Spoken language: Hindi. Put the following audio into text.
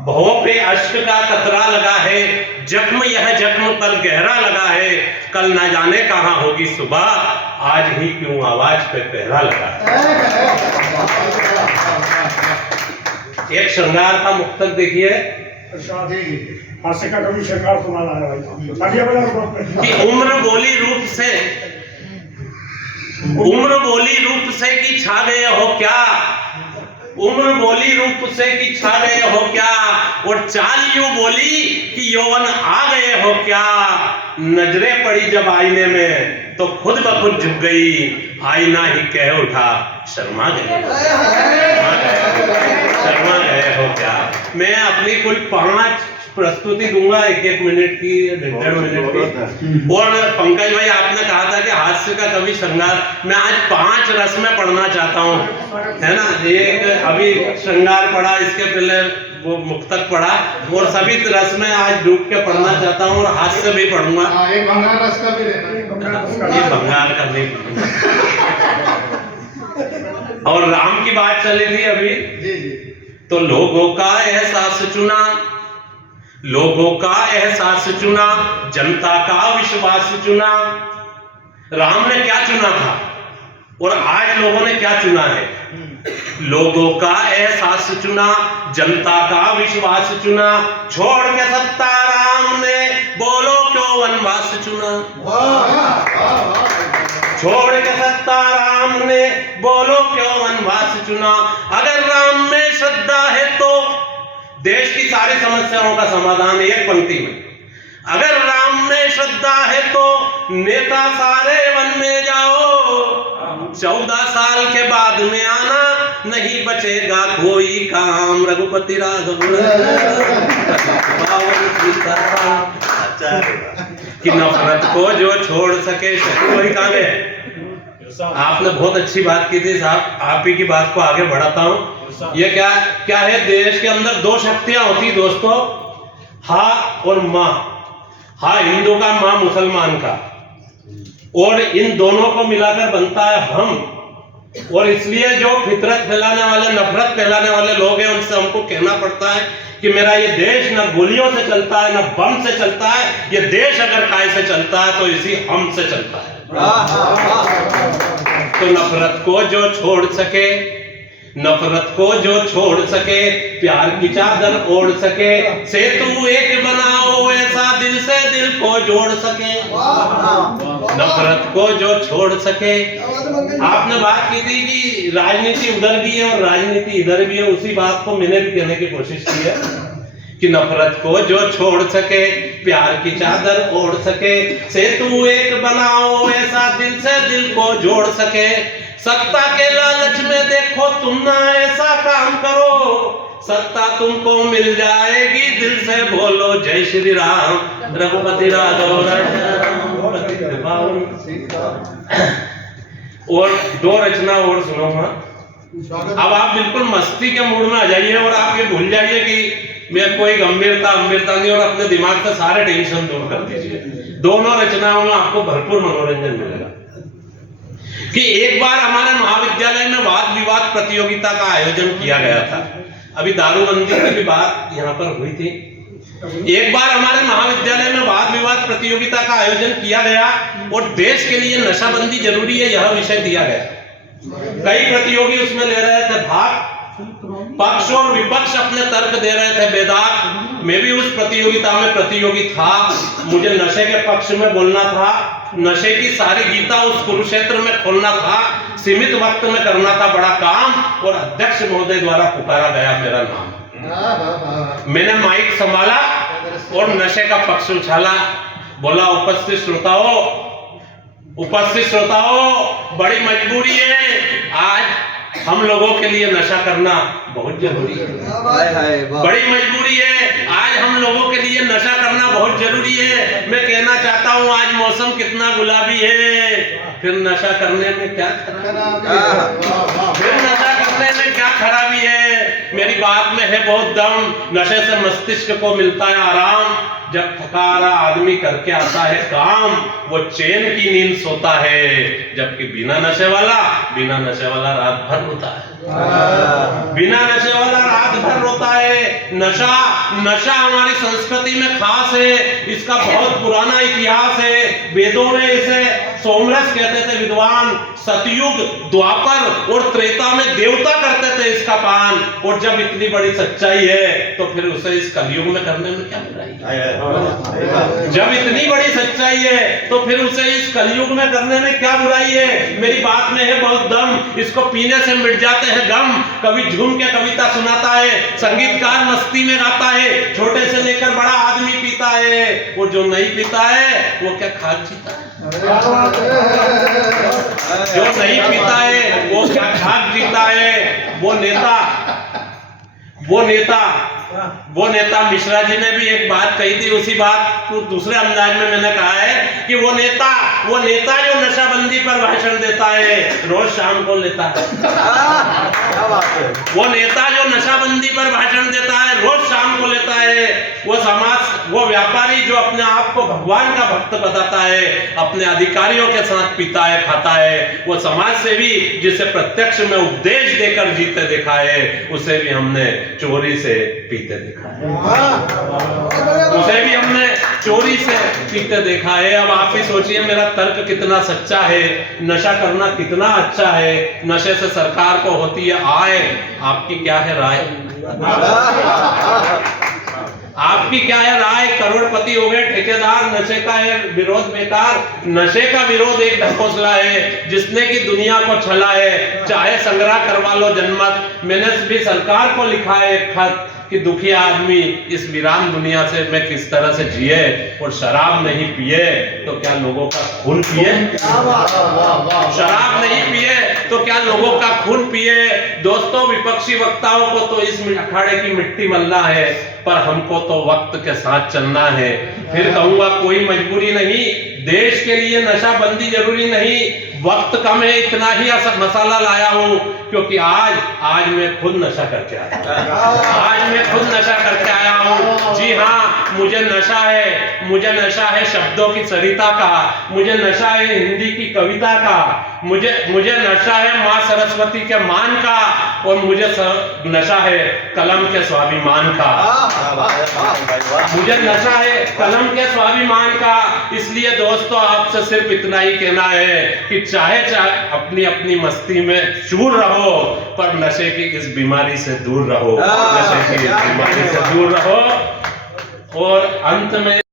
भवों पे अश्क का कतरा लगा है, जख्म यह जख्म पर गहरा लगा है, कल ना जाने कहाँ होगी सुबह, आज ही क्यों आवाज पे पहरा लगा है। एक श्रृंगार का मुक्तक देखिए हास्य का कभी श्रृंगार सुनाना है भाई कि उम्र बोली रूप से कि छा गए हो क्या, उम्र बोली रूप से कि छा गए हो क्या, और चाल यूं बोली कि यौवन आ गए हो क्या, नजरें पड़ी जब आईने में तो खुद ब खुद झुक गई, आईना ही कह उठा शर्मा गए हो क्या। मैं अपनी कुल 5 प्रस्तुति दूंगा, 1-1 मिनट की, 1.5 मिनट की। और पंकज भाई आपने कहा था कि हास्य का कवि श्रृंगार, मैं आज 5 रस में पढ़ना चाहता हूँ, है ना। एक अभी श्रृंगार पढ़ा, इसके पहले वो मुक्तक पढ़ा, और सभी रस में आज डूब के पढ़ना चाहता हूँ, और हास्य भी पढ़ूंगा। एक भंगार रस का भी ये भंगार का नहीं। और राम की बात चली थी अभी, तो लोगों का एहसास चुना, लोगों का एहसास चुना, जनता का विश्वास चुना। राम ने क्या चुना था और आज लोगों ने क्या चुना है? लोगों का एहसास चुना, जनता का विश्वास चुना, छोड़ के सत्ता राम ने बोलो क्यों वनवास चुना, छोड़ के सत्ता राम ने बोलो क्यों वनवास चुना। अगर राम में श्रद्धा है तो देश की सारी समस्याओं का समाधान एक पंक्ति में, अगर राम में श्रद्धा है तो नेता सारे वन में जाओ, 14 साल के बाद में आना, नहीं बचेगा कोई काम, रघुपति राघव कि नफरत को जो छोड़ सके वही कहाँ गए। आपने बहुत अच्छी बात की थी साहब, आप ही की बात को आगे बढ़ाता हूं। ये क्या है, देश के अंदर 2 शक्तियां होती दोस्तों, हाँ और माँ, हाँ हिंदू का, माँ मुसलमान का, और इन दोनों को मिलाकर बनता है हम। और इसलिए जो फितरत फैलाने वाले, नफरत फैलाने वाले लोग हैं, उनसे हमको कहना पड़ता है कि मेरा ये देश न गोलियों से चलता है, न बम से चलता है, ये देश अगर काय से चलता है तो इसी हम से चलता है। तो नफरत को जो छोड़ सके, नफरत को जो छोड़ सके, प्यार की चादर ओढ़ सके, सेतु एक बनाओ ऐसा दिल से दिल को जोड़ सके, नफरत को जो छोड़ सके। आपने बात की थी कि राजनीति उधर भी है और राजनीति इधर भी है, उसी बात को मैंने भी कहने की कोशिश की है कि नफरत को जो छोड़ सके, प्यार की चादर ओढ़ सके, सेतु एक बनाओ ऐसा दिल से दिल को जोड़ सके। सत्ता के लालच में देखो तुम ना ऐसा काम करो, सत्ता तुमको मिल जाएगी, दिल से बोलो जय श्री राम, रघुपति राघव। और 2 रचना और सुनाऊंगा। अब आप बिल्कुल मस्ती के मूड में आ जाइए और आप ये भूल जाइए कि मैं कोई गंभीरता नहीं, और अपने दिमाग से सारे टेंशन दूर कर दीजिए। दोनों रचनाओं में आपको भरपूर मनोरंजन मिलेगा। कि एक बार हमारे महाविद्यालय में वाद विवाद प्रतियोगिता का आयोजन किया गया था, अभी दारूबंदी की भी बात यहाँ पर हुई थी। एक बार हमारे महाविद्यालय में वाद विवाद प्रतियोगिता का आयोजन किया गया और देश के लिए नशाबंदी जरूरी है यह विषय दिया गया। कई प्रतियोगी उसमें ले रहे थे भाग, पक्ष और विपक्ष अपने तर्क दे रहे थे बेदाग। मैं भी उस प्रतियोगिता में प्रतियोगी था, मुझे नशे के पक्ष में बोलना था, नशे की सारी गीता उस कुरुक्षेत्र में खोलना था, सीमित वक्त में करना था बड़ा काम, और अध्यक्ष महोदय द्वारा पुकारा गया मेरा नाम। मैंने माइक संभाला और नशे का पक्ष उछाला, बोला उपस्थित श्रोताओं, बड़ी मजबूरी है, आज हम लोगों के लिए नशा करना बहुत जरूरी है। बड़ी मजबूरी है, आज हम लोगों के लिए नशा करना बहुत जरूरी है। मैं कहना चाहता हूँ आज मौसम कितना गुलाबी है, फिर नशा करने में क्या खराबी है। मेरी बात में है बहुत दम, नशे से मस्तिष्क को मिलता है आराम, जब थकारा आदमी करके आता है काम, वो चैन की नींद सोता है, जबकि बिना नशे वाला रात भर होता है। बिना नशे वाला रात भर रोता है। नशा नशा हमारी संस्कृति में खास है, इसका बहुत पुराना इतिहास है। वेदों में इसे सोमरस कहते थे विद्वान। सतयुग, द्वापर और त्रेता में देवता करते थे इसका पान। और जब इतनी बड़ी सच्चाई है तो फिर उसे इस कलयुग में करने में क्या बुराई है? जब इतनी बड़ी सच्चाई है तो फिर उसे इस कलयुग में करने में क्या बुराई है? मेरी बात में है बहुत दम, इसको पीने से मिट जाते हैं गम। कभी झूम के कविता सुनाता है, संगीतकार मस्ती में गाता है, छोटे से लेकर बड़ा आदमी पीता है। और जो नहीं पीता है वो क्या खाक जीता है? जो नहीं पीता है वो क्या खाक जीता है? वो नेता मिश्रा जी ने भी एक बात कही थी, उसी बात को दूसरे अंदाज में मैंने कहा है कि वो नेता जो नशाबंदी पर भाषण देता है रोज शाम को लेता है। वो नेता जो नशाबंदी पर भाषण देता है रोज शाम को लेता है। वो व्यापारी जो अपने आप को भगवान का भक्त बताता है, अपने अधिकारियों के साथ पीता है, खाता है। वो समाज सेवी जिसे प्रत्यक्ष में उपदेश देकर जीते देखा है, उसे भी हमने चोरी से पीते देखा है। उसे भी हमने चोरी से पीते देखा है। अब आप ही सोचिए मेरा तर्क कितना सच्चा है, नशा करना कितना अच्छा है, नशे से सरकार को होती है आय। आपकी क्या है राय? आपकी क्या है राय? करोड़पति हो गए ठेकेदार, नशे का है विरोध बेकार। नशे का विरोध एक ढकोसला है जिसने की दुनिया को छला है। चाहे संग्रह करवा लो जनमत। मैंने भी सरकार को लिखा है एक खत कि दुखिया आदमी इस वीरान दुनिया से मैं किस तरह से जिए, और शराब नहीं पिए तो क्या लोगों का खून पिए? शराब नहीं पिए तो क्या लोगों का खून पिए? दोस्तों, विपक्षी वक्ताओं को तो इस अखाड़े की मिट्टी मलना है, पर हमको तो वक्त के साथ चलना है। फिर कहूंगा कोई मजबूरी नहीं, देश के लिए नशाबंदी जरूरी नहीं। वक्त कम है, इतना ही मसाला लाया हूं क्योंकि आज मैं खुद नशा करके आया हूं। जी हाँ, मुझे नशा है शब्दों की सरिता का, मुझे नशा है हिंदी की कविता का, मुझे नशा है माँ सरस्वती के मान का, और मुझे नशा है कलम के स्वाभिमान का। मुझे नशा है कलम के स्वाभिमान का। इसलिए दोस्तों, आपसे सिर्फ इतना ही कहना है कि चाहे अपनी अपनी मस्ती में चूर रहो, पर नशे की इस बीमारी से दूर रहो। नशे की इस बीमारी से दूर रहो। और अंत में